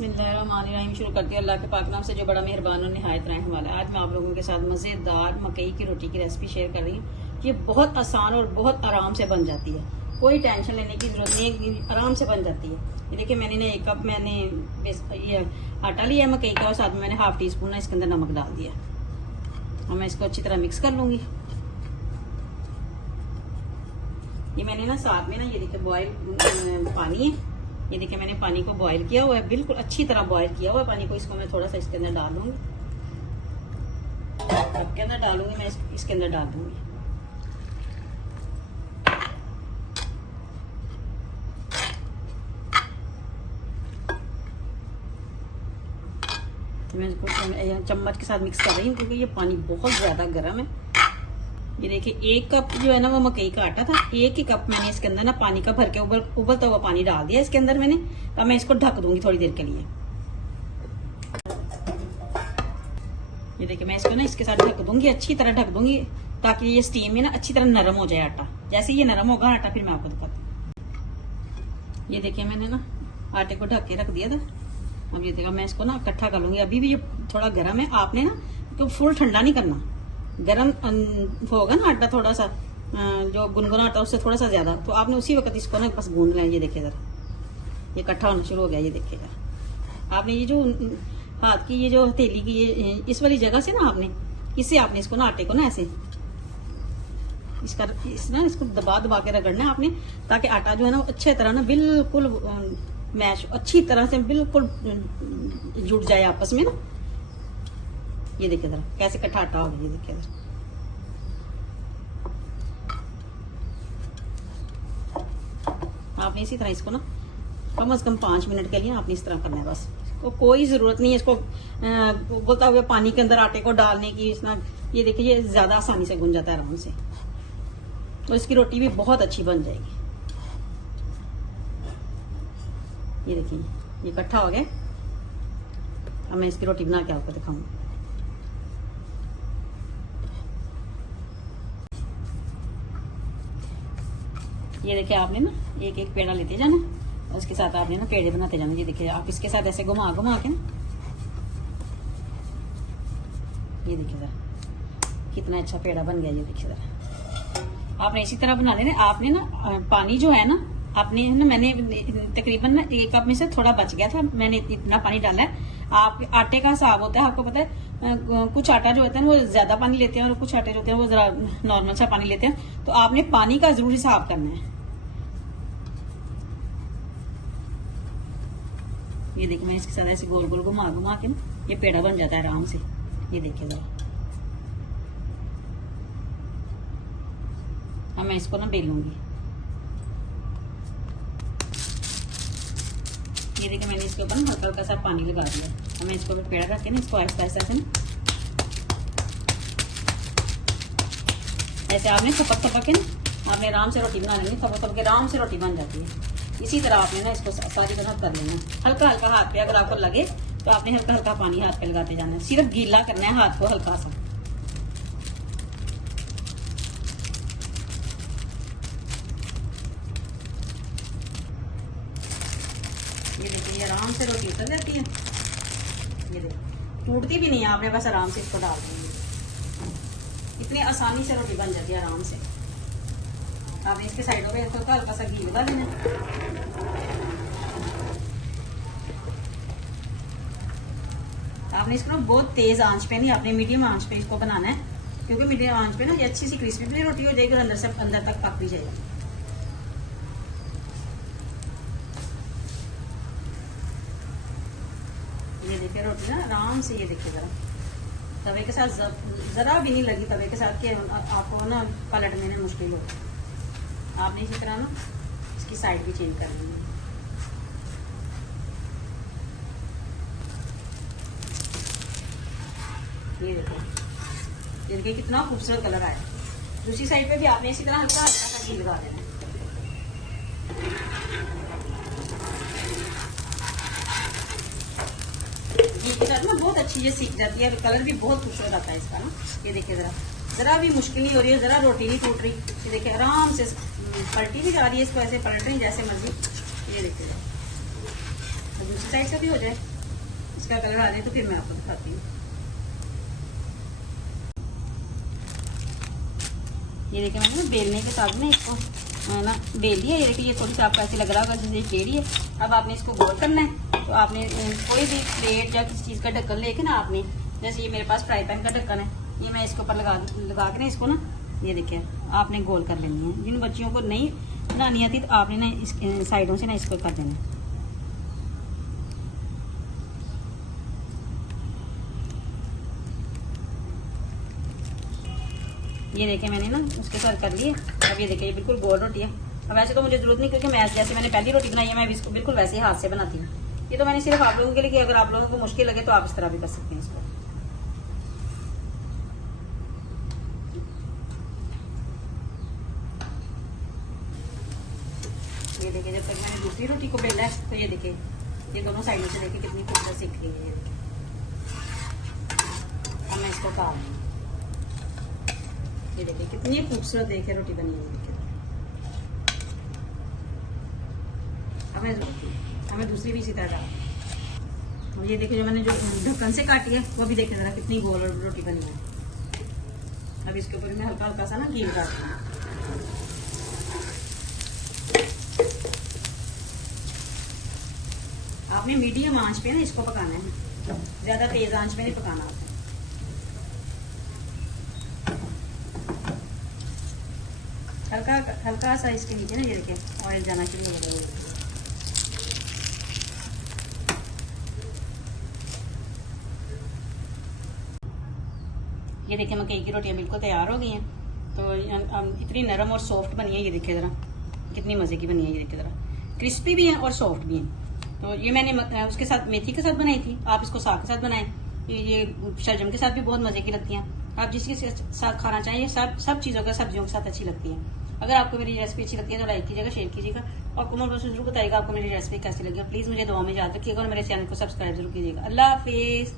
बिस्मिल्लाहिर्रहमानिर्रहीम। शुरू करती हूँ अल्लाह के पाक नाम से जो बड़ा मेहरबान और निहायत रहम वाला है। आज मैं आप लोगों के साथ मज़ेदार मकई की रोटी की रेसिपी शेयर कर रही हूँ। ये बहुत आसान और बहुत आराम से बन जाती है, कोई टेंशन लेने की जरूरत नहीं, आराम से बन जाती है। ये देखिए मैंने ना 1 कप ये आटा लिया है मकई का और साथ में मैंने ½ टी स्पून इसके अंदर नमक डाल दिया और मैं इसको अच्छी तरह मिक्स कर लूँगी। ये मैंने ना साथ में ना ये देखिए बॉयल पानी है, ये देखिए मैंने पानी को बॉईल किया हुआ है, बिल्कुल अच्छी तरह बॉईल किया हुआ है पानी को। इसको मैं थोड़ा सा इसके अंदर डाल दूंगी, कप के अंदर डालूंगी मैं, इसके अंदर डाल दूंगी। मैं इसको चम्मच के साथ मिक्स कर रही हूँ क्योंकि ये पानी बहुत ज्यादा गर्म है। ये देखिए 1 कप जो है ना वो मकई का आटा था, 1 ही कप मैंने इसके अंदर ना पानी का भर के उबलता हुआ पानी डाल दिया इसके अंदर मैंने। अब मैं इसको ढक दूंगी थोड़ी देर के लिए। ये देखिए मैं इसको ना इसके साथ ढक दूंगी, अच्छी तरह ढक दूंगी ताकि ये स्टीम में ना अच्छी तरह नरम हो जाए आटा। जैसे ये नरम होगा आटा फिर मैं आपको दिखाती हूँ। ये देखिए मैंने ना आटे को ढक के रख दिया था। अब ये देखा मैं इसको ना इकट्ठा कर लूंगी। अभी भी ये थोड़ा गर्म है, आपने ना तो फुल ठंडा नहीं करना, गरम होगा ना आटा थोड़ा सा जो गुनगुना आटा उससे थोड़ा सा ज्यादा, तो आपने उसी वक्त इसको ना बस गूंद लें। ये देखिए जरा ये इकट्ठा होना शुरू हो गया। ये देखिए जरा आपने ये जो हाथ की ये जो हथेली की ये इस वाली जगह से ना इससे आपने इसको ना आटे को ना ऐसे इसको दबा दबा के रगड़ना है आपने, ताकि आटा जो है ना अच्छे तरह ना बिल्कुल मैश अच्छी तरह से बिल्कुल जुड़ जाए आपस में ना। ये देखिए जरा कैसे इकट्ठा आटा होगा। ये देखिए जरा आपने इसी तरह इसको ना कम से कम 5 मिनट के लिए आपने इस तरह करना है बस। तो कोई जरूरत नहीं है इसको उबलता हुए पानी के अंदर आटे को डालने की। ये देखिए ये ज्यादा आसानी से गुन जाता है आराम से, तो इसकी रोटी भी बहुत अच्छी बन जाएगी। ये देखिए ये इकट्ठा हो गया। अब मैं इसकी रोटी बना के आपको दिखाऊंगी। ये देखिए आपने ना एक पेड़ा लेते जाना और उसके साथ आपने ना पेड़े बनाते जाना। ये देखिए आप इसके साथ ऐसे घुमा घुमा के ना, ये देखिए जरा कितना अच्छा पेड़ा बन गया। ये देखिए जरा आपने इसी तरह बना लेना। आपने ना पानी जो है ना आपने ना मैंने तकरीबन ना 1 कप में से थोड़ा बच गया था, मैंने इतना पानी डाला है। आप आटे का हिसाब होता है, आपको पता है कुछ आटा जो होता है वो ज्यादा पानी लेते हैं और कुछ आटे जो होते हैं वो जरा नॉर्मल सा पानी लेते हैं, तो आपने पानी का जरूर हिसाब करना है। ये देखिए मैं इसके साथ ऐसे गोल गोल घुमा घुमा के ना ये पेड़ा बन जाता है आराम से। ये देखिए जरा अब मैं इसको ना बेलूंगी। ये देखिए मैंने इसके ऊपर ना हल्का हल्का सा पानी लगा दिया और मैं इसको पेड़ा रख के ना इसको आहिस्ता आहिस्ता से ना ऐसे आपने थपक थपक के ना आपने आराम से रोटी बना लेनी। थपक थपक के आराम से रोटी बन जाती है। इसी तरह आपने ना इसको सारी तरह कर लेना। हल्का हल्का हाथ पे अगर आपको लगे तो आपने हल्का हल्का पानी हाथ पे लगाते जाना है, सिर्फ गीला करना है हाथ को हल्का सा। ये देखिए ये आराम से रोटी उतर जाती है। ये देखिए टूटती भी नहीं है, आपने बस आराम से इसको डाल देंगे। इतनी आसानी से रोटी बन जाती है आराम से। आपने इसके साइडों पे तो हल्का सा घी लगा देना। आपने इसको ना बहुत तेज आंच पे नहीं, आपने मीडियम आंच पे इसको बनाना है, क्योंकि मीडियम आंच पे ना ये अच्छी सी क्रिस्पी भी रोटी हो जाएगी और अंदर से अंदर तक पक भी जाएगी। ये देखिए रोटी ना आराम से, ये देखिए जरा तवे के साथ जरा भी नहीं लगी तवे के साथ कि आपको ना पलटने में मुश्किल हो। आपने इसी तरह ना इसकी साइड भी चेंज करनी है। ये देखिए कितना खूबसूरत कलर आया। दूसरी साइड पे भी आपने इसी तरह हल्का हल्का सा घी लगा देना। घी के साथ ना बहुत अच्छी ये सीख जाती है, कलर भी बहुत खूबसूरत आता है इसका ना। ये देखिए जरा भी मुश्किल नहीं हो रही है, जरा रोटी नहीं टूट रही। ये देखिए आराम से पलटी भी जा रही है, इसको ऐसे पलट रही जैसे मर्जी। ये देखिए दूसरी साइड से भी हो जाए, इसका कलर आ जाए तो फिर मैं आपको दिखाती हूँ। ये देखिए मैंने ना बेलने के साथ में इसको ना बेल दिया। ये देखिए ये थोड़ी सी आपको ऐसे लग रहा होगा जैसे टेढ़ी है। अब आपने इसको गोल करना है, तो आपने कोई भी प्लेट या किसी चीज़ का ढक्कन लेके ना आपने, जैसे ये मेरे पास फ्राई पैन का ढक्कन है, ये मैं इसके ऊपर लगा के ना इसको ना, ये देखिए आपने गोल कर लेनी है। जिन बच्चियों को नहीं बनानी आती तो आपने ना इस साइडों से ना इसको कर देना है। ये देखिए मैंने ना उसके साथ कर लिए। अब ये देखिए ये बिल्कुल गोल रोटी है। अब वैसे तो मुझे जरूरत नहीं, क्योंकि मैं जैसे मैंने पहली रोटी बनाई है मैं इसको बिल्कुल वैसे ही हाथ से बनाती हूँ। ये तो मैंने सिर्फ आप लोगों के लिए किया, अगर आप लोगों को मुश्किल लगे तो आप इस तरह भी कर सकते हैं इसको। ये देखिए जब तक मैंने दूसरी रोटी को बेला है तो ये देखिए ये दोनों साइडों से देखिए कितनी खूबसूरत सीख रही है। ये देखिए अब मैं इसको काट दूँ। ये देखिए कितनी खूबसूरत देखिए रोटी बनी है। हमें दूसरी भी इसी तरह डाल। ये देखिए जो मैंने जो ढक्कन से काटी है वो भी देखिए जरा कितनी गोल रोटी बनी है। अब इसके ऊपर मैं हल्का हल्का सा ना घी डालती हूँ। आपने मीडियम आंच पे ना इसको पकाना है, ज्यादा तेज आंच पे नहीं पकाना आपने। हल्का हल्का सा इसके नीचे ना ये देखिए ऑयल जाना शुरू हो गया। ये देखिए मकई की रोटियां बिल्कुल तैयार हो गई हैं। तो इतनी नरम और सॉफ्ट बनी है। ये देखिए जरा कितनी मजे की बनी है। ये देखिए जरा क्रिस्पी भी है और सॉफ्ट भी है। तो ये मैंने उसके साथ मेथी के साथ बनाई थी, आप इसको साग के साथ बनाएं। ये शलजम के साथ भी बहुत मजे की लगती हैं। आप जिसके साथ खाना चाहिए सब चीजों का सब्जियों के साथ अच्छी लगती है। अगर आपको मेरी रेसिपी अच्छी लगती है तो लाइक कीजिएगा, शेयर कीजिएगा और कमेंट बॉक्स में जरूर बताइएगा आपको मेरी रेसिपी कैसी लगी। प्लीज मुझे दुआ में याद रखिएगा और मेरे चैनल को सब्सक्राइब जरूर कीजिएगा। अल्लाह हाफिज।